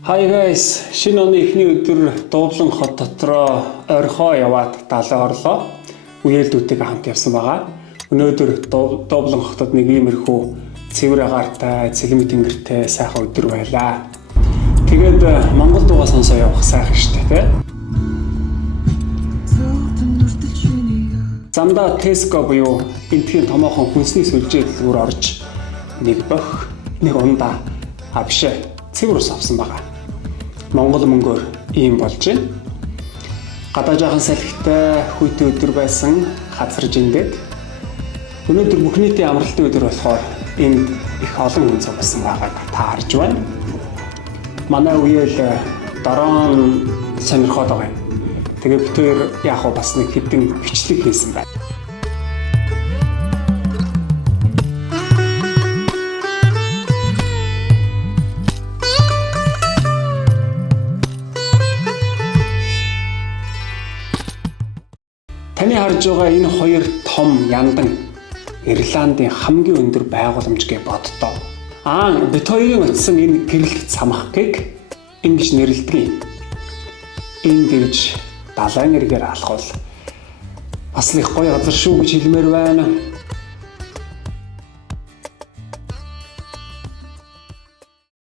Hi guys, шинэ оны эхний өдөр Дублин хот дотроо орхио яваад далаа орлоо. Үеэлдүүтэйгээ хамт явсан байгаа. Өнөөдөр Дублин хотод нэг иймэрхүү цэвэр агаартай, цэлмэг тэнгэртэй сайхан өдөр байлаа. Тэгээд Монгол дуугаа сонсоо явах сайхан штэ тий. Замдаа Tesco буюу энтхийн томоохон хүнсний сүлжээ дэлгүүр орж нэг бох, нэг ундаа авшаа цэвэр ус авсан байгаа. Монгол мөнгөөр ийм болж байна. Гадаа жаахан салхитай хүйтэн өдөр байсан газар жиндээд өнөөдөр бүх нийтийн амралтын өдөр болохоор энд их олон хүн зогссон байгааг та харж байна. Манай үеэл дрон сонирхоод байгаа юм. Тэгээ битээр яг бас нэг хэдэн бичлэг хийсэн байна. Таны харж байгаа энэ хоёр том яндан Ирландын хамгийн өндөр байгууламж гэж боддоо. Бид хоёрын утсан энэ гэрэлт цамхгийг ингэж нэрлэдэг юм. Энэ дэрж далайн эргээр алхвал бас их гоё газар шүү гэж хэлмээр байна.